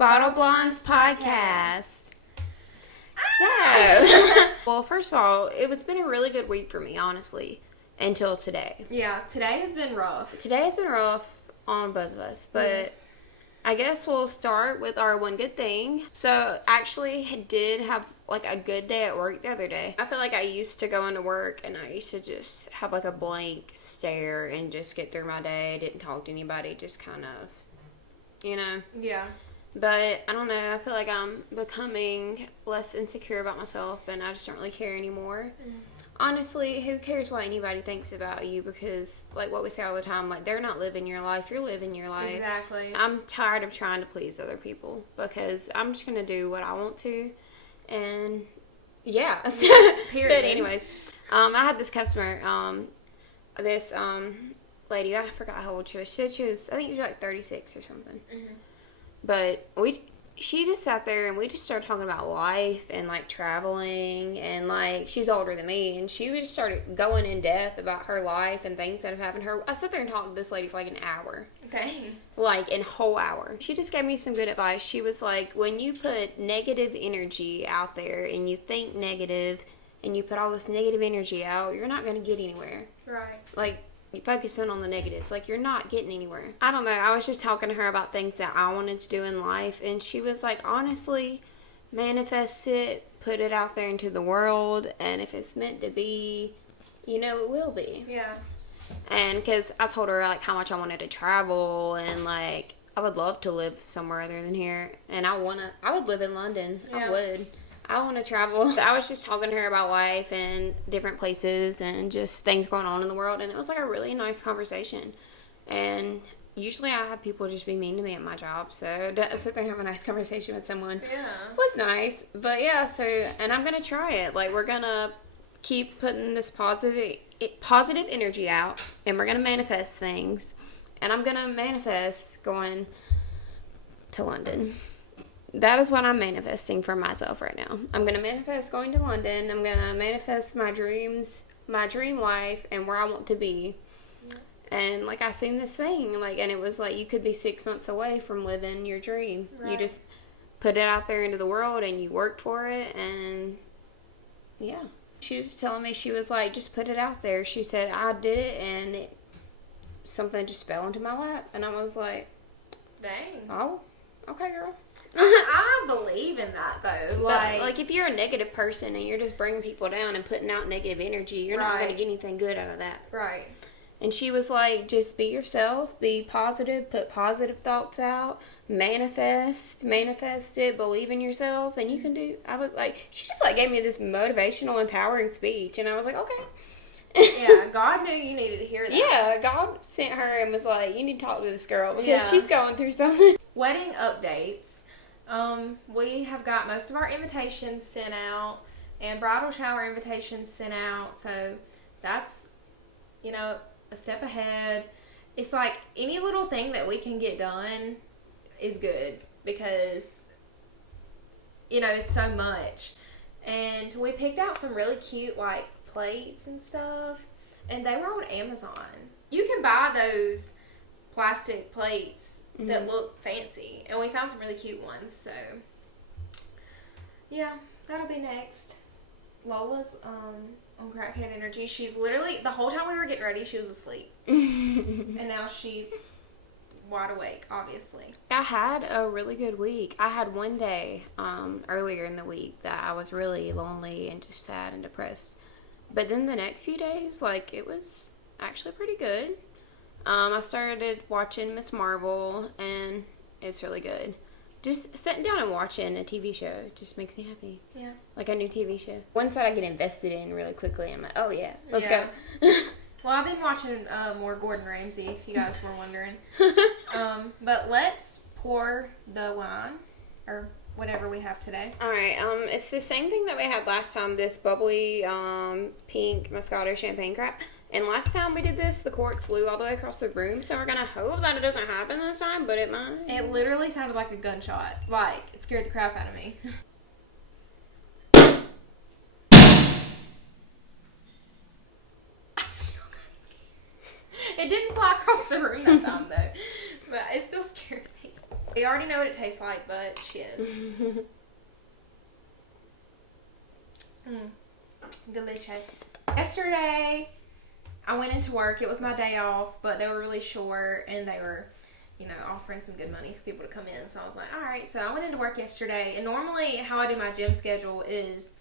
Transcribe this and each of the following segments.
Bottle Blondes Podcast. So, well, first of all, it's been a really good week for me, honestly, until today. Yeah, today has been rough. Today has been rough on both of us, but yes. I guess we'll start with our one good thing. So, actually, did have like a good day at work the other day. I feel like I used to go into work and I used to just have like a blank stare and just get through my day. Didn't talk to anybody, just kind of, you know. Yeah. But I don't know. I feel like I'm becoming less insecure about myself and I just don't really care anymore. Honestly, who cares what anybody thinks about you? Because, like what we say all the time, like, they're not living your life. You're living your life. Exactly. I'm tired of trying to please other people because I'm just going to do what I want to. And, yeah. Period. But anyways, I had this customer, this lady, I forgot how old she was. I think she was like 36 or something. Mm-hmm. But she just sat there and we just started talking about life and like traveling and like she's older than me and she just started going in depth about her life and things that have happened to her. I sat there and talked to this lady for like an hour. Dang. Like a whole hour. She just gave me some good advice. She was like, when you put negative energy out there and you think negative and you put all this negative energy out, you're not going to get anywhere. Right. Like, you focus in on the negatives. Like, you're not getting anywhere. I don't know. I was just talking to her about things that I wanted to do in life. And she was like, honestly, manifest it. Put it out there into the world. And if it's meant to be, you know, it will be. Yeah. And because I told her, like, how much I wanted to travel. And, like, I would love to live somewhere other than here. And I would live in London. Yeah. I would. I want to travel. I was just talking to her about life and different places and just things going on in the world. And it was like a really nice conversation. And usually I have people just be mean to me at my job. So to sit there and have a nice conversation with someone was nice. But yeah, and I'm going to try it. Like, we're going to keep putting this positive energy out. And we're going to manifest things. And I'm going to manifest going to London. That is what I'm manifesting for myself right now. I'm going to manifest going to London. I'm going to manifest my dreams, my dream life, and where I want to be. Yeah. And, like, I seen this thing, like, and it was like you could be 6 months away from living your dream. Right. You just put it out there into the world, and you worked for it, and, yeah. She was telling me, she was like, just put it out there. She said, I did it, and something just fell into my lap. And I was like, dang. Oh, okay, girl. I believe in that, though. Like, if you're a negative person and you're just bringing people down and putting out negative energy, you're not going to get anything good out of that. Right. And she was like, just be yourself, be positive, put positive thoughts out, manifest it, believe in yourself, and you can do. I was like, she just like gave me this motivational, empowering speech, and I was like, okay. Yeah, God knew you needed to hear that. Yeah, God sent her and was like, you need to talk to this girl because she's going through something. Wedding updates. We have got most of our invitations sent out and bridal shower invitations sent out. So that's, you know, a step ahead. It's like any little thing that we can get done is good because, you know, it's so much. And we picked out some really cute, like, plates and stuff. And they were on Amazon. You can buy those plastic plates that look fancy, and we found some really cute ones. So yeah, that'll be next. Lola's on Crackhead Energy. She's literally, the whole time we were getting ready, she was asleep. And now she's wide awake, obviously. I had a really good week. I had one day earlier in the week that I was really lonely and just sad and depressed, but then the next few days, like, it was actually pretty good. I started watching Miss Marvel, and it's really good. Just sitting down and watching a TV show just makes me happy. Yeah. Like a new TV show. One side I get invested in really quickly. I'm like, oh, yeah, let's go. Well, I've been watching more Gordon Ramsay, if you guys were wondering. But let's pour the wine, or whatever we have today. All right. It's the same thing that we had last time, this bubbly pink Moscato champagne crap. And last time we did this, the cork flew all the way across the room, so we're going to hope that it doesn't happen this time, but it might. It literally sounded like a gunshot. Like, it scared the crap out of me. I still got scared. It didn't fly across the room that time, though. But it still scared me. We already know what it tastes like, but cheers. Delicious. Yesterday, I went into work. It was my day off, but they were really short, and they were, offering some good money for people to come in. So I was like, all right. So I went into work yesterday, and normally how I do my gym schedule is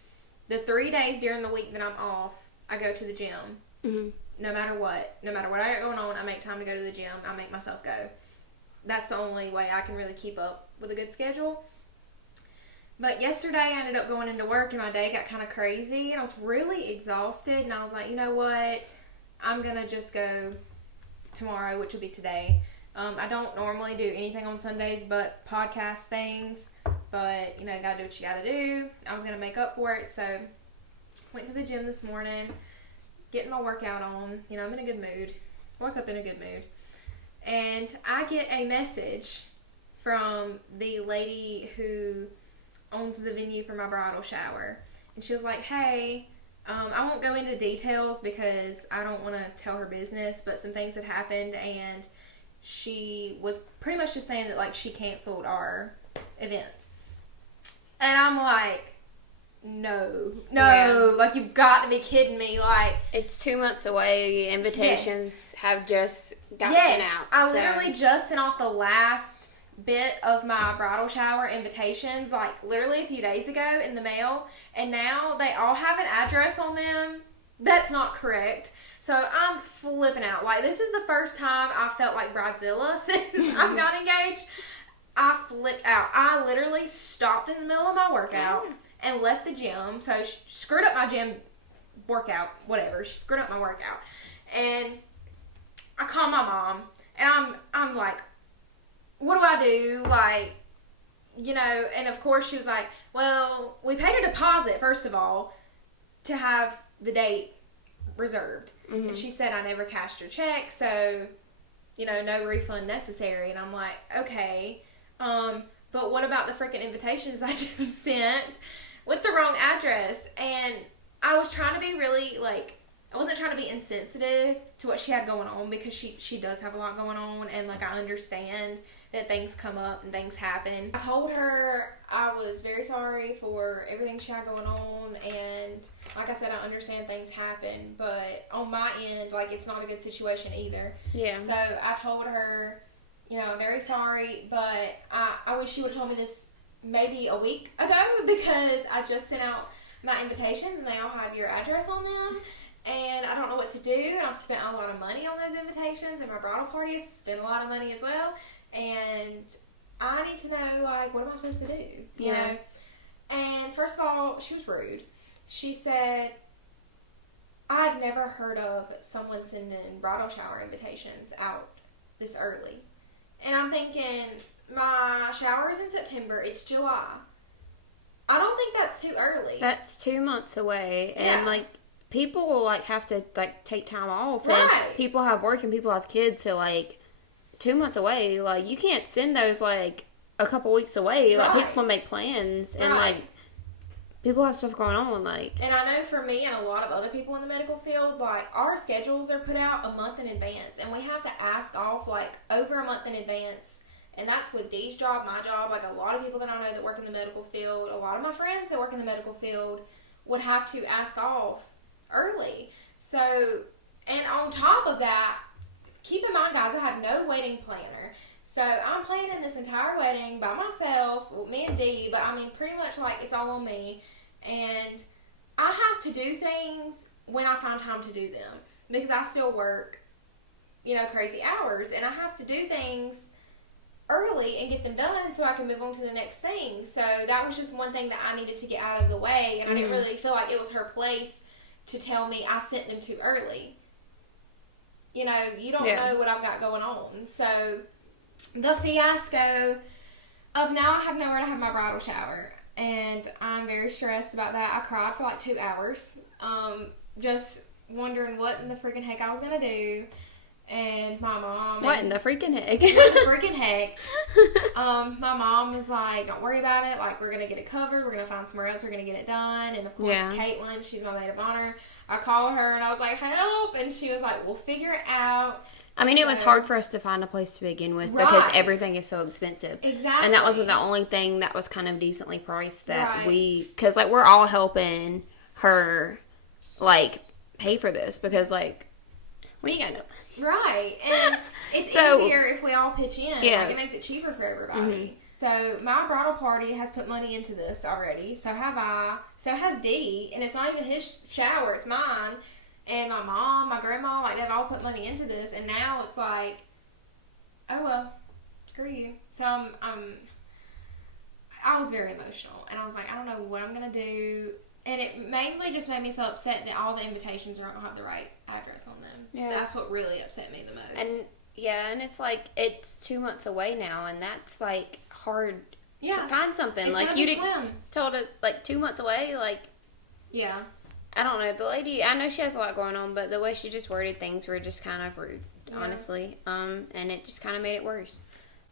the 3 days during the week that I'm off, I go to the gym. Mm-hmm. No matter what I got going on, I make time to go to the gym. I make myself go. That's the only way I can really keep up with a good schedule. But yesterday I ended up going into work and my day got kind of crazy and I was really exhausted, and I was like, you know what? I'm going to just go tomorrow, which will be today. I don't normally do anything on Sundays but podcast things, but gotta do what you gotta do. I was going to make up for it, so went to the gym this morning, getting my workout on. I'm in a good mood. Woke up in a good mood. And I get a message from the lady who owns the venue for my bridal shower. And she was like, hey, I won't go into details because I don't want to tell her business, but some things had happened, and she was pretty much just saying that, like, she canceled our event. And I'm like, no, yeah. Like, you've got to be kidding me. Like, it's 2 months away. Invitations have just gotten sent out. I literally just sent off the last bit of my bridal shower invitations, like, literally a few days ago in the mail, and now they all have an address on them that's not correct. So I'm flipping out. Like, this is the first time I felt like Bridezilla since I got engaged. I flipped out. I literally stopped in the middle of my workout and left the gym. So she screwed up my gym workout, whatever. She screwed up my workout. And I called my mom, and I'm like, what do I do? Like, and of course she was like, well, we paid a deposit, first of all, to have the date reserved. Mm-hmm. And she said I never cashed her check, so, no refund necessary. And I'm like, okay, but what about the freaking invitations I just sent with the wrong address? And I was trying to be really, like, I wasn't trying to be insensitive to what she had going on, because she does have a lot going on, and, like, I understand that things come up and things happen. I told her I was very sorry for everything she had going on, and like I said, I understand things happen, but on my end, like, it's not a good situation either. Yeah. So I told her, I'm very sorry, but I wish she would have told me this maybe a week ago, because I just sent out my invitations and they all have your address on them. And I don't know what to do, and I've spent a lot of money on those invitations, and my bridal party has spent a lot of money as well, and I need to know, like, what am I supposed to do, you know? And first of all, she was rude. She said, I've never heard of someone sending bridal shower invitations out this early. And I'm thinking, my shower is in September, it's July. I don't think that's too early. That's 2 months away, and, like, people will, like, have to, like, take time off. Right. And people have work and people have kids, so, like, 2 months away, like, you can't send those, like, a couple weeks away. Like, people make plans, and, like, people have stuff going on, like. And I know for me and a lot of other people in the medical field, like, our schedules are put out a month in advance, and we have to ask off, like, over a month in advance. And that's with Dee's job, my job, like, a lot of people that I know that work in the medical field, a lot of my friends that work in the medical field would have to ask off early. So, and on top of that, keep in mind, guys, I have no wedding planner. So I'm planning this entire wedding by myself, me and Dee, but I mean, pretty much, like, it's all on me. And I have to do things when I find time to do them, because I still work, crazy hours, and I have to do things early and get them done so I can move on to the next thing. So that was just one thing that I needed to get out of the way, and I didn't really feel like it was her place to tell me I sent them too early. You don't know what I've got going on. So the fiasco of now I have nowhere to have my bridal shower, and I'm very stressed about that. I cried for like 2 hours, just wondering what in the freaking heck I was going to do. And my mom... What in the freaking heck? What the freaking heck? My mom was like, don't worry about it. Like, we're going to get it covered. We're going to find somewhere else. We're going to get it done. And, of course, Caitlin, she's my maid of honor. I called her, and I was like, help. And she was like, we'll figure it out. I mean, it was hard for us to find a place to begin with because everything is so expensive. Exactly. And that wasn't the only thing that was kind of decently priced that because, like, we're all helping her, like, pay for this because, like, what are you going to do? Right. And it's easier if we all pitch in. Yeah. Like, it makes it cheaper for everybody. So, my bridal party has put money into this already. So have I. So has Dee. And it's not even his shower. It's mine. And my mom, my grandma, like, they've all put money into this. And now it's like, oh, well, screw you. So, I was very emotional. And I was like, I don't know what I'm going to do. And it mainly just made me so upset that all the invitations don't have the right address on them. Yeah. That's what really upset me the most. And it's like, it's 2 months away now, and that's, like, hard to find something. It's like, you told it, like, 2 months away, like... Yeah. I don't know. The lady, I know she has a lot going on, but the way she just worded things were just kind of rude, honestly. And it just kind of made it worse.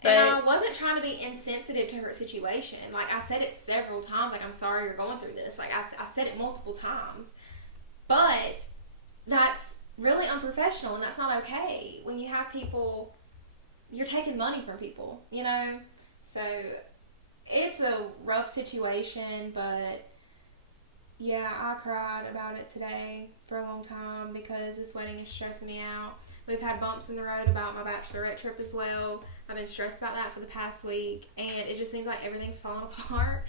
But, and I wasn't trying to be insensitive to her situation. Like, I said it several times. Like, I'm sorry you're going through this. Like, I said it multiple times. But that's really unprofessional, and that's not okay. When you have people, you're taking money from people, you know? So, it's a rough situation, but... Yeah, I cried about it today for a long time because this wedding is stressing me out. We've had bumps in the road about my bachelorette trip as well. I've been stressed about that for the past week, and it just seems like everything's falling apart.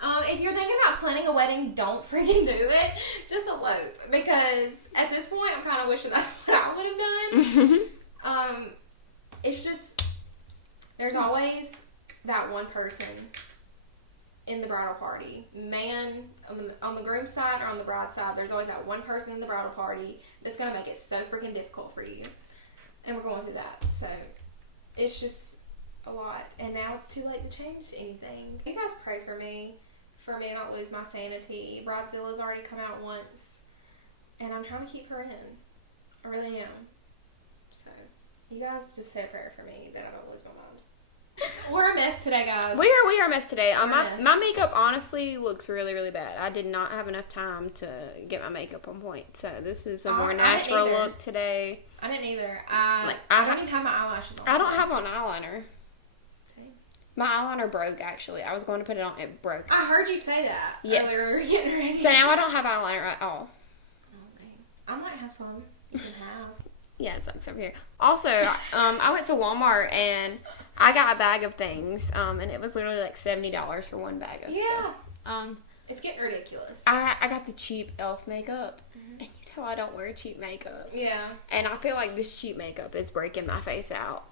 If you're thinking about planning a wedding, don't freaking do it. Just elope, because at this point, I'm kind of wishing that's what I would have done. It's just, there's always that one person in the bridal party, man, on the groom's side or on the bride's side, there's always that one person in the bridal party that's going to make it so freaking difficult for you. And we're going through that. So, it's just a lot. And now it's too late to change anything. You guys pray for me to not lose my sanity. Bridezilla's already come out once. And I'm trying to keep her in. I really am. So, you guys just say a prayer for me that I don't lose my mind. We're a mess today, guys. We are a mess today. My makeup honestly looks really, really bad. I did not have enough time to get my makeup on point. So this is a more natural look today. I didn't either. I don't even have my eyelashes on. I don't have on eyeliner. Okay. My eyeliner broke, actually. I was going to put it on. It broke. I heard you say that earlier when we were getting ready. So now I don't have eyeliner at all. Okay. I might have some. You can have. Yeah, it's over here. Also, I went to Walmart and I got a bag of things, and it was literally like $70 for one bag of stuff. It's getting ridiculous. I got the cheap elf makeup, and you know I don't wear cheap makeup. Yeah. And I feel like this cheap makeup is breaking my face out.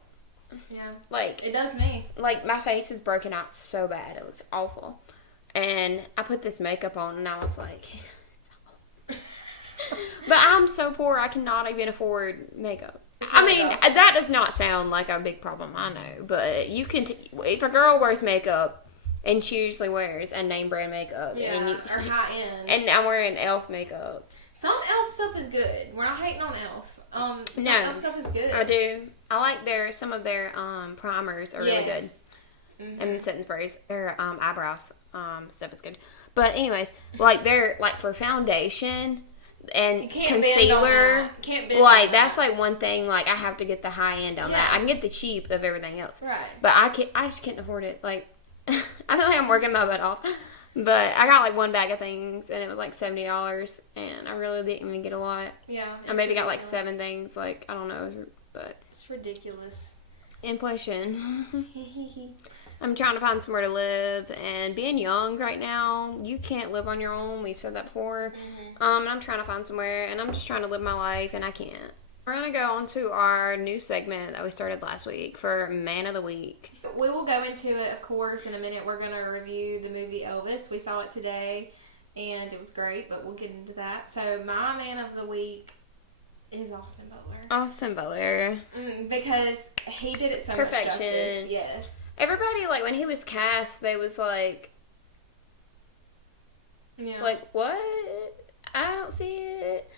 Yeah. Like, it does me. Like, my face is broken out so bad. It looks awful. And I put this makeup on, and I was like, it's awful. But I'm so poor, I cannot even afford makeup. I mean, that does not sound like a big problem, I know. But you can, if a girl wears makeup, and she usually wears a name brand makeup. Yeah, or high end. And I'm wearing elf makeup. Some elf stuff is good. We're not hating on elf. Some elf stuff is good. I do. I like some of their primers are really good. Mm-hmm. And setting sprays. Their eyebrows stuff is good. But anyways, like they're like for foundation and concealer, like that's like one thing. Like I have to get the high end on that. I can get the cheap of everything else, right? But I just can't afford it. Like I feel like I'm working my butt off. But I got like one bag of things and it was like $70, and I really didn't even get a lot. Yeah, I maybe got like 7 things. Like I don't know, but it's ridiculous. Inflation. I'm trying to find somewhere to live, and being young right now, you can't live on your own. We said that before. Mm-hmm. And I'm trying to find somewhere, and I'm just trying to live my life, and I can't. We're going to go on to our new segment that we started last week for Man of the Week. We will go into it, of course, in a minute. We're going to review the movie Elvis. We saw it today, and it was great, but we'll get into that. So, my Man of the Week is Austin Butler. Austin Butler. Because he did it so much justice. Yes. Everybody, like, when he was cast, they was like... Yeah. Like, what? I don't see it.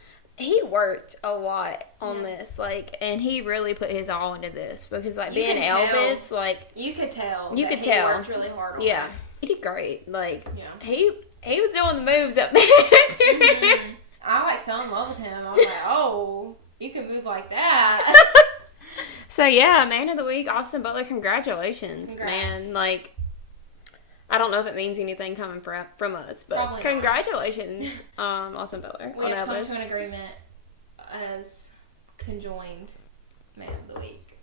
he worked a lot on this, like, and he really put his all into this because, like, You being can Elvis, like, you could tell. You that could he tell. worked really hard on yeah, it. he did great. Like, Yeah. he was doing the moves up there. Mm-hmm. I like fell in love with him. I was like, oh, you can move like that. So yeah, man of the week, Austin Butler. Congratulations, Congrats. man. Like, I don't know if it means anything coming from us, but Probably not. congratulations, Austin Butler. We on have come Elvis. to an agreement as conjoined man of the week,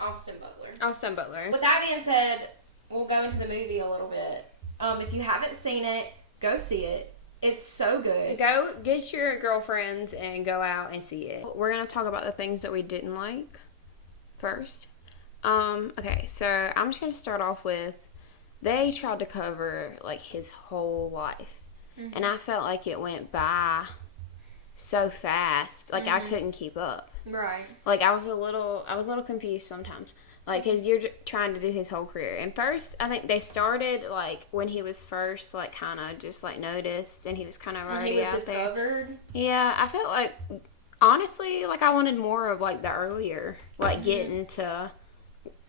Austin Butler. Austin Butler. With that being said, we'll go into the movie a little bit. If you haven't seen it, go see it. It's so good. Go get your girlfriends and go out and see it. We're gonna talk about the things that we didn't like first. Okay, so I'm just gonna start off with they tried to cover like his whole life, and I felt like it went by so fast. Like I couldn't keep up. Right. Like I was a little confused sometimes. Like, because you're trying to do his whole career. And first, I think they started, like, when he was first, like, kind of just, like, noticed. And he was kind of already When he was out discovered. there. Yeah, I felt like, honestly, like, I wanted more of, like, the earlier, like, getting to,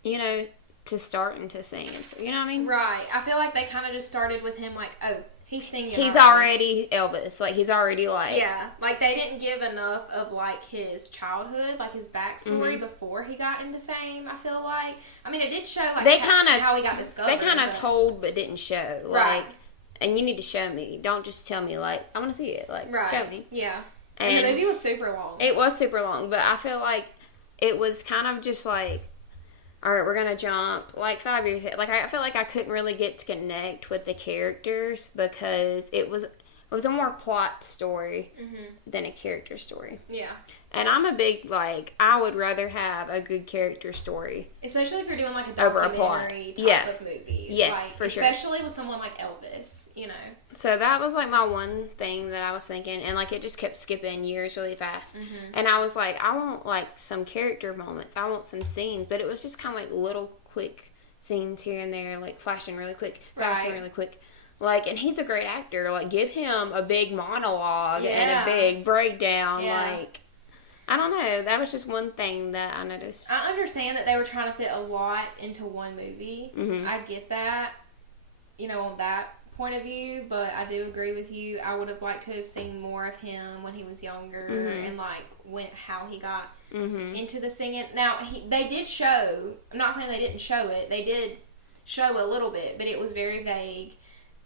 you know, to starting to sing. And so, you know what I mean? Right. I feel like they kind of just started with him, like, oh, he's singing. He's already Elvis. Like, he's already, like... Yeah. Like, they didn't give enough of, like, his childhood, like, his backstory before he got into fame, I feel like. I mean, it did show, like, how he got discovered. They kind of told but didn't show. Right. Like, and you need to show me. Don't just tell me, like, I want to see it. Like, show me. Yeah. And the movie was super long. It was super long, but I feel like it was kind of just like, all right, we're going to jump like 5 years ahead. Like, I feel like I couldn't really get to connect with the characters because it was a more plot story than a character story. Yeah. And I'm a big, like, I would rather have a good character story. Especially if you're doing, like, a Over a plot. documentary type of movie. Yes, like, for sure. Especially with someone like Elvis, you know. So that was, like, my one thing that I was thinking. And, like, it just kept skipping years really fast. And I was like, I want, like, some character moments. I want some scenes. But it was just kind of, like, little quick scenes here and there. Like, flashing really quick. Really quick. Like, and he's a great actor. Like, give him a big monologue and a big breakdown. Yeah. Like, I don't know. That was just one thing that I noticed. I understand that they were trying to fit a lot into one movie. I get that, you know, on that point of view, but I do agree with you. I would have liked to have seen more of him when he was younger and, like, how he got into the singing. Now, they did show, I'm not saying they didn't show it, they did show a little bit, but it was very vague,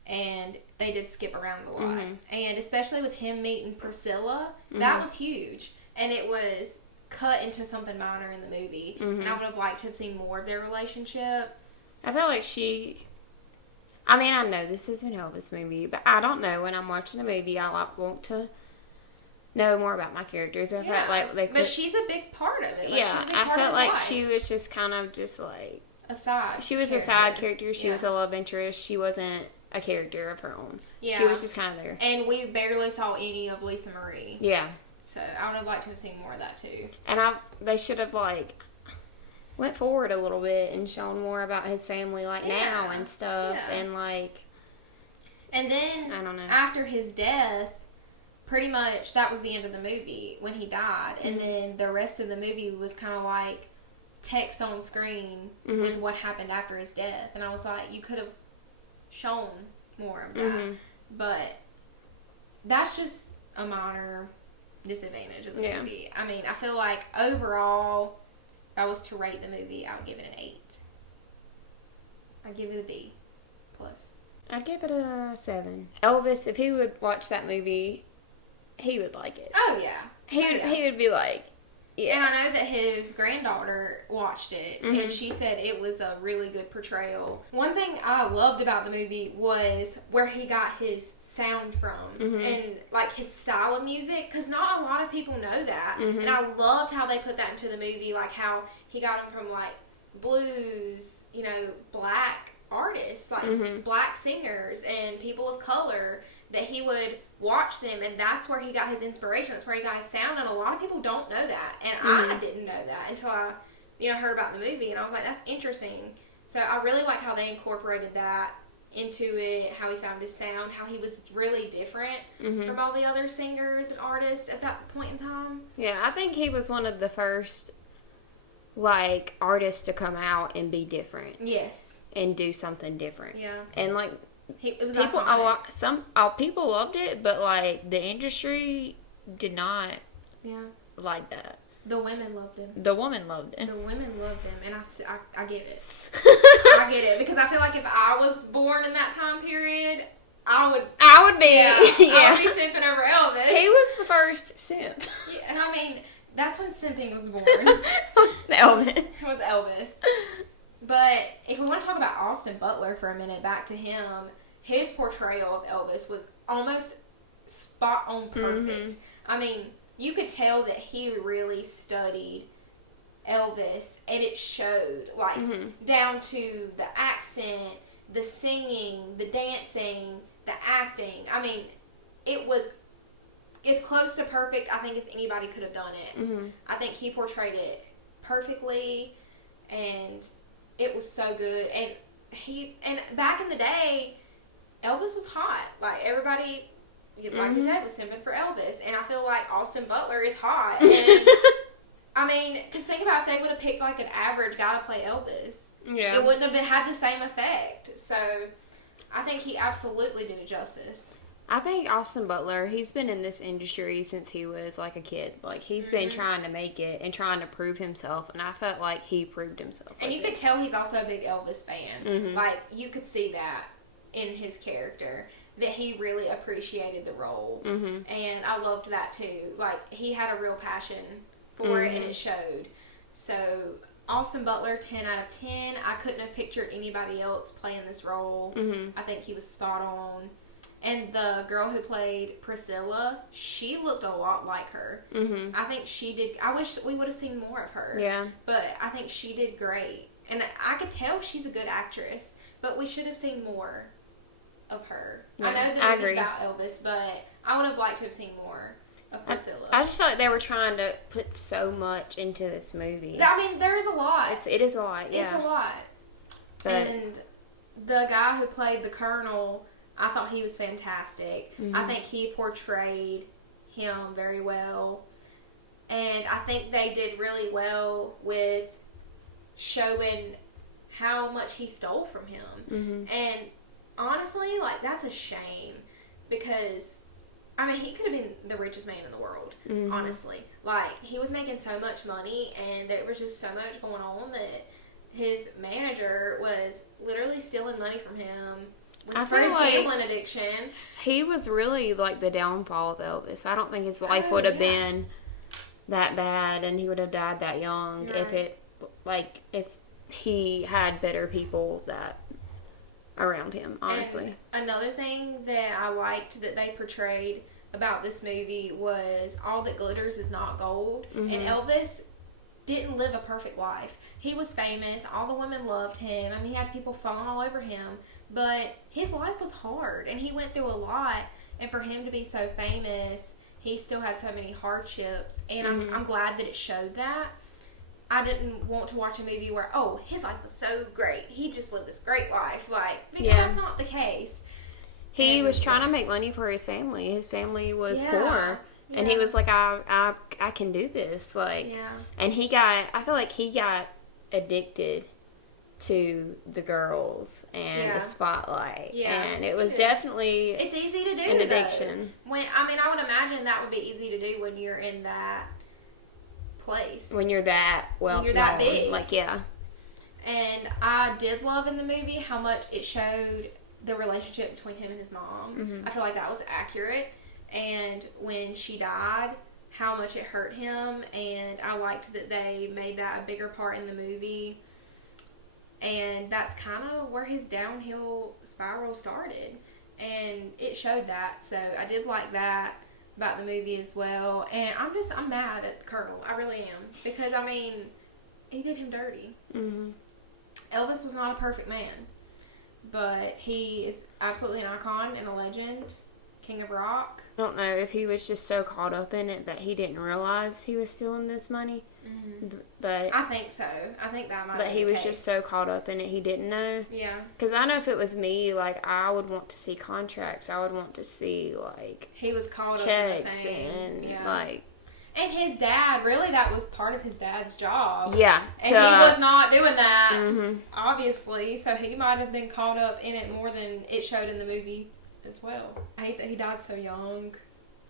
and they did skip around a lot. And especially with him meeting Priscilla, that was huge. And it was cut into something minor in the movie. And I would have liked to have seen more of their relationship. I feel like I mean, I know this is an Elvis movie, but I don't know. When I'm watching a movie, I want to know more about my characters. I felt like but she's a big part of it. Like, yeah, she's a big I part felt of his like life. she was just kind of just like a side. She was a side character. She was a love interest. She wasn't a character of her own. Yeah. She was just kind of there. And we barely saw any of Lisa Marie. Yeah. So I would have liked to have seen more of that too. And they should have like went forward a little bit and shown more about his family like now and stuff and like. And then I don't know. After his death, pretty much that was the end of the movie when he died, and then the rest of the movie was kind of like text on screen with what happened after his death, and I was like, you could have shown more of that, but that's just a minor disadvantage of the movie. I mean, I feel like overall, if I was to rate the movie, I would give it an 8. I'd give it a B plus. I'd give it a 7. Elvis, if he would watch that movie, he would like it. Oh yeah, he would be like, yeah. And I know that his granddaughter watched it, and she said it was a really good portrayal. One thing I loved about the movie was where he got his sound from, and like his style of music, because not a lot of people know that. And I loved how they put that into the movie, like how he got him from like blues, you know, black artists, like black singers and people of color, that he would watch them, and that's where he got his inspiration. That's where he got his sound, and a lot of people don't know that, and I didn't know that until I, you know, heard about the movie, and I was like, that's interesting. So I really like how they incorporated that into it, how he found his sound, how he was really different from all the other singers and artists at that point in time. Yeah, I think he was one of the first, like, artists to come out and be different. Yes. And do something different. Yeah. And, like, it was people, people loved it, but, like, the industry did not like that. The women loved him. The woman loved him. The women loved him, and I get it. I get it, because I feel like if I was born in that time period, I would be I would be simping over Elvis. He was the first simp. Yeah, and I mean, that's when simping was born. Elvis. It was Elvis. But if we want to talk about Austin Butler for a minute, back to him, his portrayal of Elvis was almost spot on perfect. I mean, you could tell that he really studied Elvis, and it showed, like, down to the accent, the singing, the dancing, the acting. I mean, it was as close to perfect, I think, as anybody could have done it. I think he portrayed it perfectly, and it was so good. And back in the day, Elvis was hot. Like, everybody, like we said, was simping for Elvis. And I feel like Austin Butler is hot. And, I mean, because think about if they would have picked, like, an average guy to play Elvis. Yeah. It wouldn't have had the same effect. So, I think he absolutely did it justice. I think Austin Butler, he's been in this industry since he was, like, a kid. Like, he's been trying to make it and trying to prove himself. And I felt like he proved himself. And you could tell he's also a big Elvis fan. Like, you could see that in his character, that he really appreciated the role. And I loved that too. Like, he had a real passion for it, and it showed. So, Austin Butler, 10 out of 10. I couldn't have pictured anybody else playing this role. I think he was spot on. And the girl who played Priscilla, she looked a lot like her. I think she did. I wish we would have seen more of her. Yeah. But I think she did great. And I could tell she's a good actress, but we should have seen more of her. Yeah, I know the movie's about Elvis, but I would have liked to have seen more of Priscilla. I just feel like they were trying to put so much into this movie. I mean, there is a lot. It is a lot, yeah. It's a lot. But, and the guy who played the Colonel, I thought he was fantastic. I think he portrayed him very well. And I think they did really well with showing how much he stole from him. And honestly, like, that's a shame, because I mean, he could have been the richest man in the world, honestly. Like, he was making so much money, and there was just so much going on that his manager was literally stealing money from him for his gambling addiction. He was really, like, the downfall of Elvis. I don't think his life would have been that bad, and he would have died that young if he had better people that around him, honestly. And another thing that I liked that they portrayed about this movie was all that glitters is not gold. And Elvis didn't live a perfect life. He was famous. All the women loved him. I mean, he had people falling all over him. But his life was hard, and he went through a lot. And for him to be so famous, he still had so many hardships. And I'm glad that it showed that. I didn't want to watch a movie where, oh, his life was so great. He just lived this great life. Like, because that's not the case. He was trying to make money for his family. His family was poor. And he was like, I can do this. Like, and I feel like he got addicted to the girls and the spotlight. Yeah. And it was definitely it's easy to do an addiction. I would imagine that would be easy to do when you're in that place. When you're that that big. Like, yeah. And I did love in the movie how much it showed the relationship between him and his mom. I feel like that was accurate. And when she died, how much it hurt him. And I liked that they made that a bigger part in the movie. And that's kind of where his downhill spiral started. And it showed that. So I did like that about the movie as well. And I'm mad at the Colonel. I really am. Because, I mean, he did him dirty. Elvis was not a perfect man. But he is absolutely an icon and a legend. King of Rock. I don't know if he was just so caught up in it that he didn't realize he was stealing this money. But I think so. I think that might. But be he the was case. just so caught up in it, he didn't know. Yeah. Because I know if it was me, like, I would want to see contracts. I would want to see, like, he was caught up checks in the thing. and, like... And his dad, really, that was part of his dad's job. Yeah. And he was not doing that, mm-hmm. obviously. So he might have been caught up in it more than it showed in the movie as well. I hate that he died so young.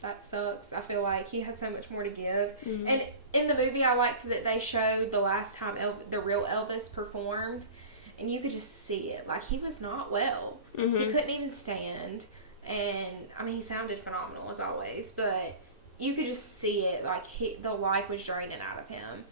That sucks. I feel like he had so much more to give. Mm-hmm. And in the movie, I liked that they showed the last time the real Elvis performed. And you could just see it. Like, he was not well. Mm-hmm. He couldn't even stand. And, I mean, he sounded phenomenal as always. But you could just see it. Like, the life was draining out of him.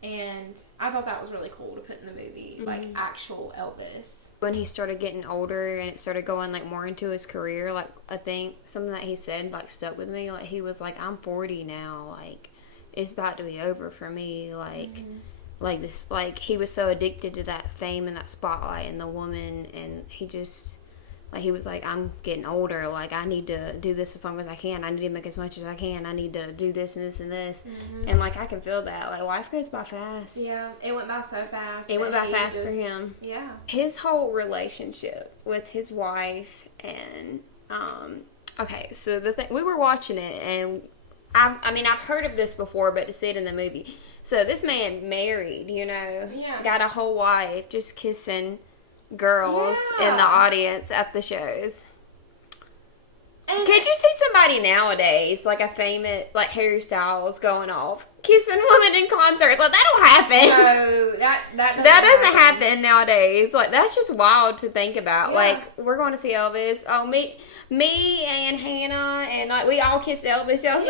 And I thought that was really cool to put in the movie. Mm-hmm. Like, actual Elvis. When he started getting older and it started going, like, more into his career, like, I think something that he said, like, stuck with me. Like, he was like, I'm 40 now. Like, it's about to be over for me. Like, mm-hmm. like this, like, he was so addicted to that fame and that spotlight and the woman. And he just, like, he was like, I'm getting older. Like, I need to do this as long as I can. I need to make as much as I can. I need to do this and this and this. Mm-hmm. And, like, I can feel that. Like, life goes by fast. Yeah, it went by so fast. It went by fast for him. Yeah. His whole relationship with his wife and, okay, so the thing, we were watching it and I mean, I've heard of this before, but to see it in the movie. So this man married, you know, got a whole wife, just kissing girls in the audience at the shows. And could you see somebody nowadays, like a famous, like Harry Styles, going off kissing women in concerts? Like, that don't happen. No, that doesn't happen nowadays. Like, that's just wild to think about. Yeah. Like, we're going to see Elvis. Oh, me and Hannah, and like we all kissed Elvis. Y'all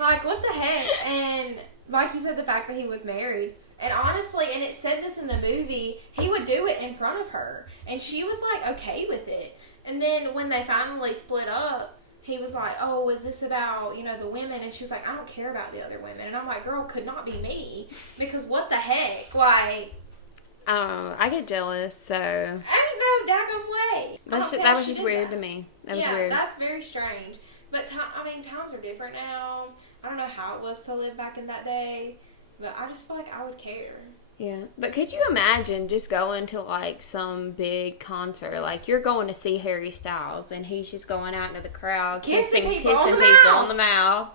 like, what the heck? And like you said, the fact that he was married. And honestly, and it said this in the movie, he would do it in front of her. And she was, like, okay with it. And then when they finally split up, he was like, oh, is this about, you know, the women? And she was like, I don't care about the other women. And I'm like, girl, could not be me. Because what the heck? Like... I get jealous, so... I don't know, daggone way. That was just weird to me. That was weird. Yeah, that's very strange. But, times are different now. I don't know how it was to live back in that day. But I just feel like I would care. Yeah. But could you imagine just going to, like, some big concert? Like, you're going to see Harry Styles, and he's just going out into the crowd, kissing people on the mouth.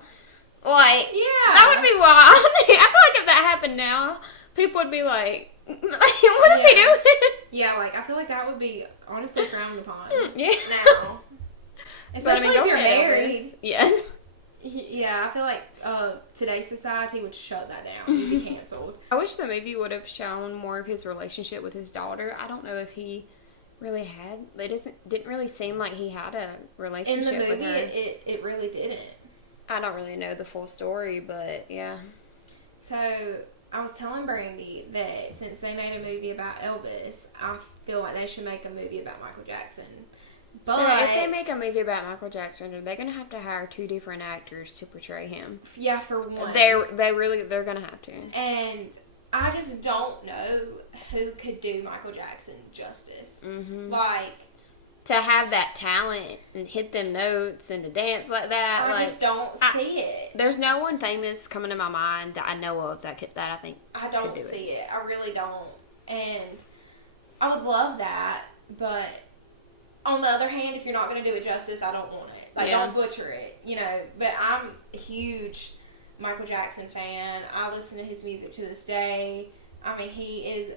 Like, that would be wild. I feel like if that happened now, people would be like, what is he doing? Yeah, like, I feel like that would be honestly frowned upon. Yeah. Now. Especially if you're married. Yes. Yeah, I feel like today's society would shut that down. You'd be canceled. I wish the movie would have shown more of his relationship with his daughter. I don't know if he really had. It didn't really seem like he had a relationship with her. In the movie, it really didn't. I don't really know the full story, but yeah. So, I was telling Brandy that since they made a movie about Elvis, I feel like they should make a movie about Michael Jackson. But so if they make a movie about Michael Jackson, are they going to have to hire 2 different actors to portray him? Yeah, for one. They're going to have to. And I just don't know who could do Michael Jackson justice. Mm-hmm. Like, to have that talent and hit them notes and to dance like that. I just don't see it. There's no one famous coming to my mind that I know of that I think I don't see it. I really don't. And I would love that, but on the other hand, if you're not going to do it justice, I don't want it. Like, don't butcher it, you know. But I'm a huge Michael Jackson fan. I listen to his music to this day. I mean, he is,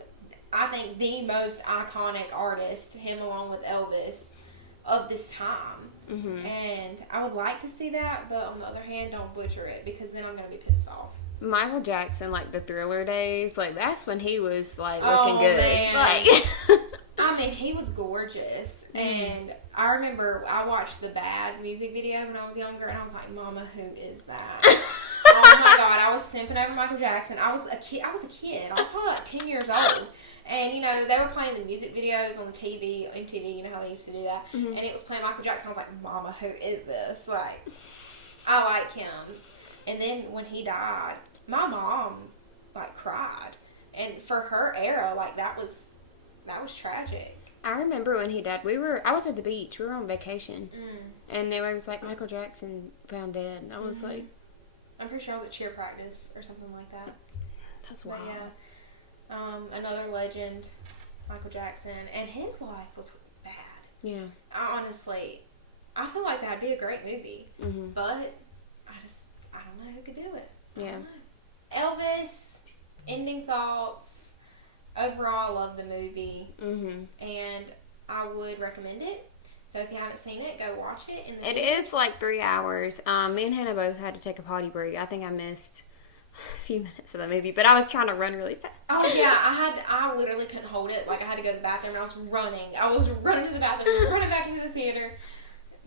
I think, the most iconic artist, him along with Elvis, of this time. Mm-hmm. And I would like to see that, but on the other hand, don't butcher it, because then I'm going to be pissed off. Michael Jackson, like, the Thriller days, like, that's when he was, like, looking good. Man. Like... I mean, he was gorgeous, and I remember I watched the Bad music video when I was younger, and I was like, Mama, who is that? Oh my God, I was simping over Michael Jackson. I was a kid. I was probably like 10 years old, and you know, they were playing the music videos on the TV, MTV, you know how they used to do that, and it was playing Michael Jackson. I was like, Mama, who is this? Like, I like him. And then when he died, my mom, like, cried, and for her era, like, that was tragic. I remember when he died, I was at the beach, we were on vacation, and they was like, Michael Jackson found dead, and I was like... I'm pretty sure I was at cheer practice or something like that. That's wild. But yeah, another legend, Michael Jackson, and his life was bad. Yeah. Honestly, I feel like that'd be a great movie, Mm-hmm. but I don't know who could do it. Yeah. Elvis, ending thoughts. Overall, I love the movie, and I would recommend it. So if you haven't seen it, go watch it. It is like 3 hours. Me and Hannah both had to take a potty break. I think I missed a few minutes of the movie, but I was trying to run really fast. Oh yeah, I literally couldn't hold it. Like I had to go to the bathroom and I was running. I was running to the bathroom, running back into the theater.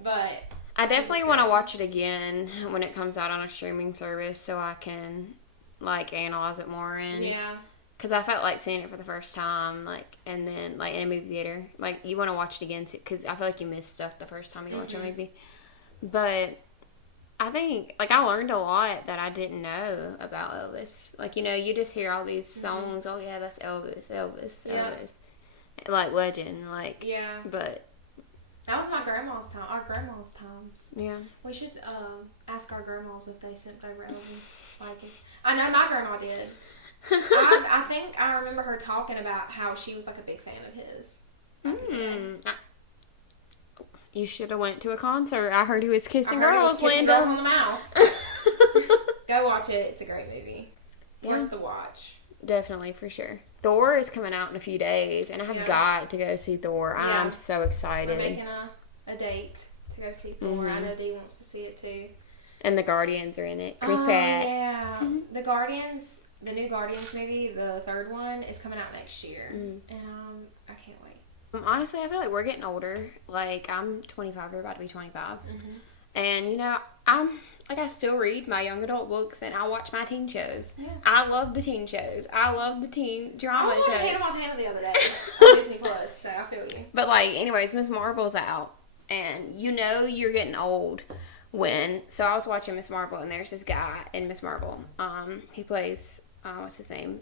But I definitely want to watch it again when it comes out on a streaming service so I can like analyze it more and because I felt like seeing it for the first time, like, and then like in a movie theater, like you want to watch it again because I feel like you miss stuff the first time you watch a movie. But I think like I learned a lot that I didn't know about Elvis. Like you just hear all these songs. Oh yeah, that's Elvis, like legend, like But that was my grandma's time. Our grandma's times. Yeah. We should ask our grandmas if they sent over Elvis. Like, I know my grandma did. I think I remember her talking about how she was like a big fan of his. You should have went to a concert. I heard he was kissing girls, Linda. Girls on the mouth. Go watch it. It's a great movie. Worth the watch. Definitely, for sure. Thor is coming out in a few days, and I have got to go see Thor. Yeah. I'm so excited. We're making a date to go see Thor. I know Dee wants to see it too. And the Guardians are in it. Chris Pratt. Yeah. The Guardians, the new Guardians movie, the third one, is coming out next year. And I can't wait. Honestly, I feel like we're getting older. Like, I'm 25. We're about to be 25. And, I still read my young adult books and I watch my teen shows. Yeah. I love the teen shows. I love the teen drama shows. I was watching Hannah Montana the other day on Disney Plus, so I feel you. But, anyways, Miss Marvel's out. And you're getting old so I was watching Miss Marvel and there's this guy in Miss Marvel. He plays, what's his name?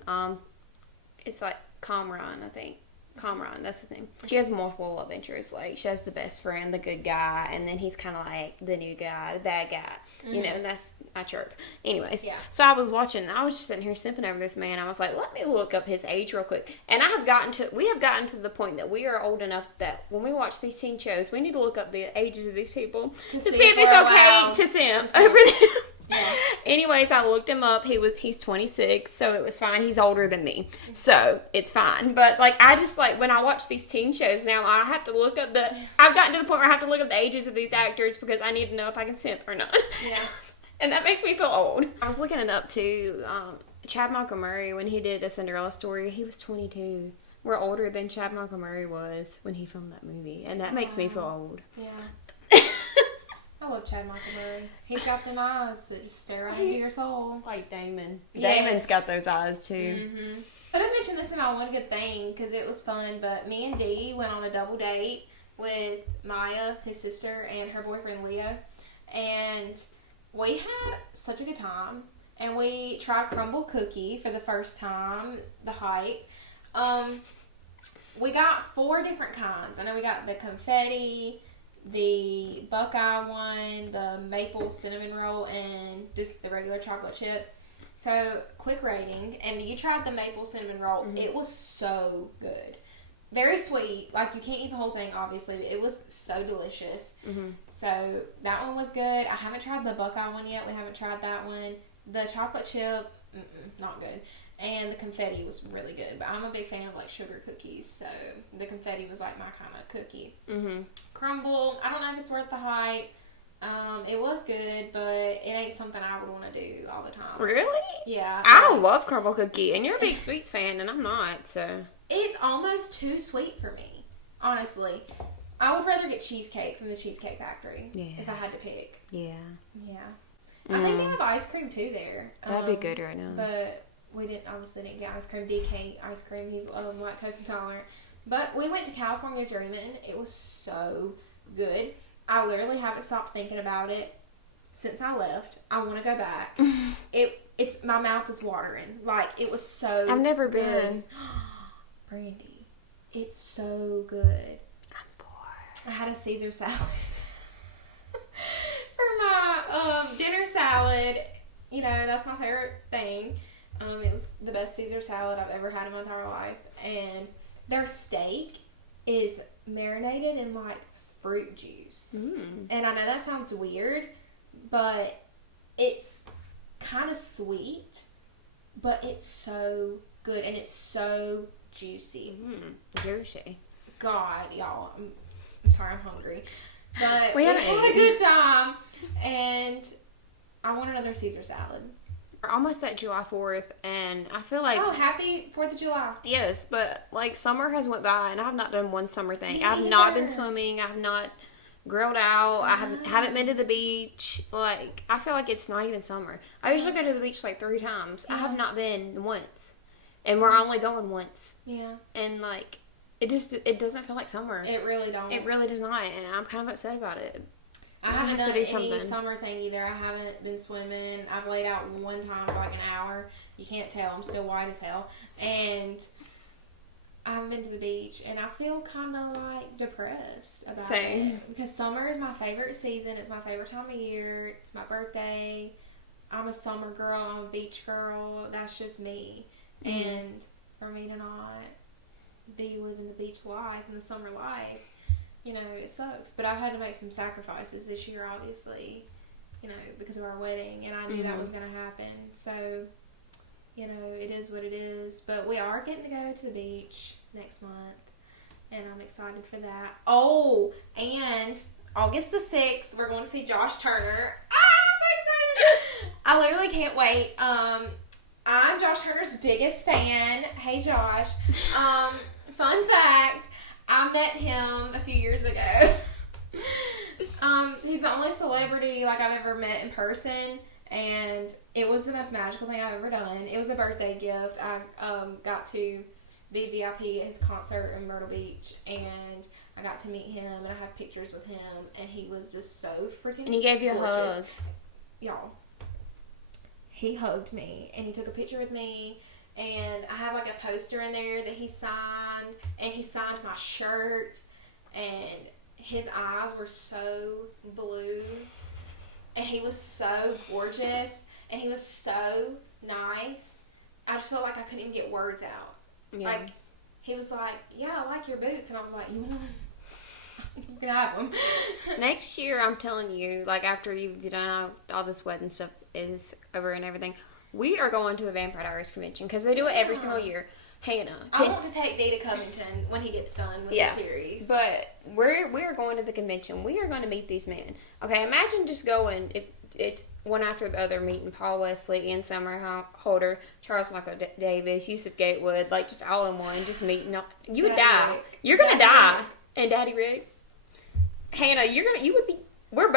It's like Kamran, I think. Kamran, that's his name. She has multiple love interests. Like, she has the best friend, the good guy, and then he's kind of like the new guy, the bad guy. And that's my chirp. Anyways, so I was watching, I was just sitting here simping over this man. I was like, let me look up his age real quick. And we have gotten to the point that we are old enough that when we watch these teen shows, we need to look up the ages of these people to see if it's okay to simp over them. Yeah. Anyways, I looked him up. He's 26, so it was fine. He's older than me, so it's fine. But I just when I watch these teen shows now, I have to look up I've gotten to the point where I have to look up the ages of these actors because I need to know if I can simp or not. Yeah, and that makes me feel old. I was looking it up too. Chad Michael Murray, when he did A Cinderella Story, he was 22. We're older than Chad Michael Murray was when he filmed that movie, and that makes me feel old. Yeah. I love Chad Michael Murray. He's got them eyes that just stare right into your soul. Like Damon. Yes. Damon's got those eyes too. I didn't mention this in my one good thing because it was fun, but me and Dee went on a double date with Maya, his sister, and her boyfriend Leo. And we had such a good time. And we tried crumble cookie for the first time, the hype. We got 4 different kinds. I know we got the confetti, the Buckeye one, the maple cinnamon roll, and just the regular chocolate chip. So, quick rating. And you tried the maple cinnamon roll. It was so good. Very sweet. You can't eat the whole thing, obviously, but it was so delicious. So, that one was good. I haven't tried the Buckeye one yet. We haven't tried that one. The chocolate chip, not good. And the confetti was really good. But I'm a big fan of sugar cookies, so the confetti was my kind of cookie. Crumble, I don't know if it's worth the hype. It was good, but it ain't something I would want to do all the time. Really? Yeah. I love crumble cookie, and you're a big sweets fan, and I'm not, so. It's almost too sweet for me, honestly. I would rather get cheesecake from the Cheesecake Factory if I had to pick. Yeah. I think they have ice cream too there. That'd be good right now. But we didn't get ice cream. DK ice cream. He's lactose intolerant. But we went to California Dreamin'. It was so good. I literally haven't stopped thinking about it since I left. I want to go back. It's my mouth is watering. It was so I've never good. been. Brandy, it's so good. I'm bored. I had a Caesar salad for my dinner salad. That's my favorite thing. It was the best Caesar salad I've ever had in my entire life. And their steak is marinated in like fruit juice. And I know that sounds weird, but it's kind of sweet, but it's so good and it's so juicy. Juicy. God, y'all, I'm sorry, I'm hungry. But we had a good time, and I want another Caesar salad. We're almost at July 4th, and I feel like... Oh, happy 4th of July. Yes, but, like, summer has went by, and I have not done one summer thing. I have not been swimming. I have not grilled out. I haven't been to the beach. Like, I feel like it's not even summer. I usually go to the beach, like, 3 times. I have not been once. And we're only going once. Yeah. And, like, it doesn't feel like summer. It really don't. It really does not, and I'm kind of upset about it. I haven't done any summer thing either. I haven't been swimming. I've laid out one time for like an hour. You can't tell. I'm still white as hell. And I haven't been to the beach. And I feel kind of like depressed about it. Because summer is my favorite season. It's my favorite time of year. It's my birthday. I'm a summer girl. I'm a beach girl. That's just me. And for me to not be living the beach life and the summer life, you know, it sucks. But I've had to make some sacrifices this year, obviously, you know, because of our wedding. And I knew that was going to happen. So, you know, it is what it is. But we are getting to go to the beach next month. And I'm excited for that. Oh, and August the 6th, we're going to see Josh Turner. I'm so excited. I literally can't wait. I'm Josh Turner's biggest fan. Hey, Josh. Fun fact. I met him a few years ago. He's the only celebrity like I've ever met in person, and it was the most magical thing I've ever done. It was a birthday gift. I got to be VIP at his concert in Myrtle Beach, and I got to meet him, and I have pictures with him, and he was just so freaking. And he gave you a hug, y'all. He hugged me, and he took a picture with me. And I have like a poster in there that he signed, and he signed my shirt, and his eyes were so blue, and he was so gorgeous, and he was so nice. I just felt like I couldn't even get words out. Yeah. Like, he was like, yeah, I like your boots, and I was like, you want them? You can have them. Next year, I'm telling you, like after you've done all this wedding stuff is over and everything, we are going to the Vampire Diaries convention because they do it every single year. Hannah, I want to take Dee to Covington when he gets done with the series. But we are going to the convention. We are going to meet these men. Okay, imagine just going it's one after the other, meeting Paul Wesley, Ian Somerhalder, Charles Michael Davis, Yusuf Gatewood, like just all in one, just meeting. You would die. You're gonna die. And Daddy Rick, Hannah, we're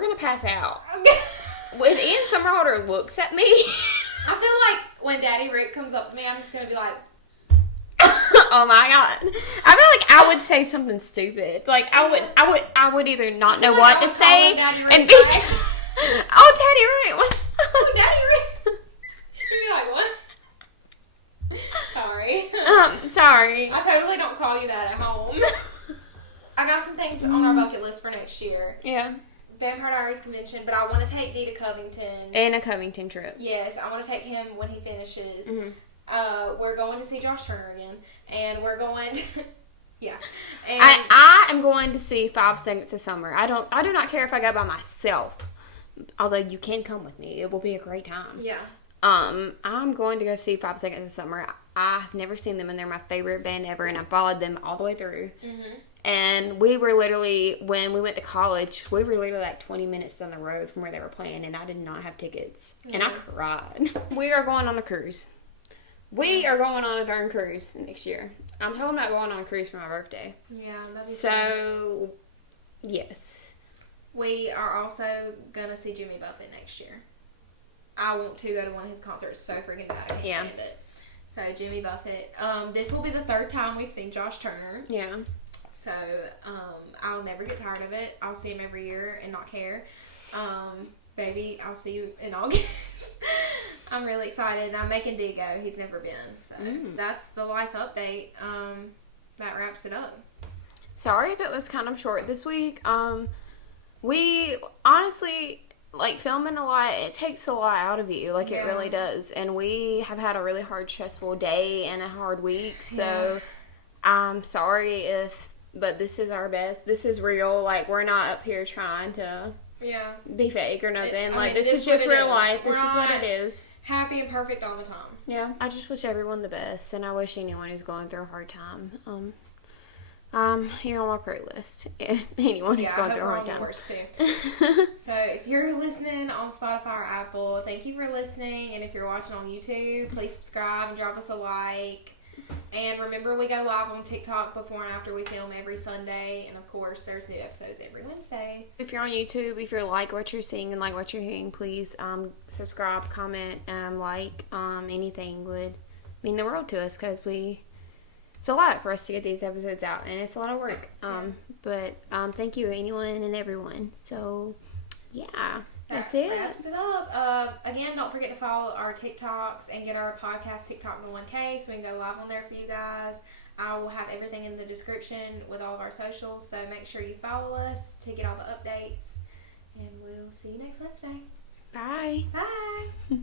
gonna pass out. When Ian Somerhalder looks at me, I feel like when Daddy Rick comes up to me, I'm just gonna be like, oh my God. I feel like I would say something stupid. Like I would either not know what to say and be oh, Daddy Rick, what's Daddy Rick? You'd be like, what? Sorry. Sorry. I totally don't call you that at home. I got some things on our bucket list for next year. Yeah. Vampire Diaries convention, but I want to take Dee to Covington. And a Covington trip. Yes, I want to take him when he finishes. Mm-hmm. We're going to see Josh Turner again, and we're going. Yeah, and I am going to see 5 Seconds of Summer. I do not care if I go by myself, although you can come with me. It will be a great time. Yeah. I'm going to go see 5 Seconds of Summer. I've never seen them, and they're my favorite band ever, and I followed them all the way through. Mm-hmm. And we were literally, when we went to college, we were literally like 20 minutes down the road from where they were playing, and I did not have tickets. Yeah. And I cried. We are going on a cruise. We are going on a darn cruise next year. I'm hoping I'm not going on a cruise for my birthday. Yeah, that'd be fun. Yes. We are also going to see Jimmy Buffett next year. I want to go to one of his concerts so freaking bad. I can't stand it. So, Jimmy Buffett. This will be the 3rd time we've seen Josh Turner. Yeah. So, I'll never get tired of it. I'll see him every year and not care. Baby, I'll see you in August. I'm really excited. And I'm making Dee go. He's never been. So, that's the life update. That wraps it up. Sorry if it was kind of short this week. We, honestly, like filming a lot, it takes a lot out of you. Like, it really does. And we have had a really hard, stressful day and a hard week. So I'm sorry but this is our best. This is real. Like, we're not up here trying to be fake or nothing. This is just real life. This is what it is. Happy and perfect all the time. Yeah. I just wish everyone the best, and I wish anyone who's going through a hard time, you're on my prayer list. Anyone who's going through a hard time. Yours too. So if you're listening on Spotify or Apple, thank you for listening. And if you're watching on YouTube, please subscribe and drop us a like. And remember, we go live on TikTok before and after we film every Sunday. And of course, there's new episodes every Wednesday. If you're on YouTube, if you like what you're seeing and like what you're hearing, please subscribe, comment, like. Anything would mean the world to us, because it's a lot for us to get these episodes out, and it's a lot of work. But thank you, anyone and everyone. So, yeah. That's it. Wraps it up. Again, don't forget to follow our TikToks and get our podcast TikTok to 1K so we can go live on there for you guys. I will have everything in the description with all of our socials, so make sure you follow us to get all the updates. And we'll see you next Wednesday. Bye. Bye.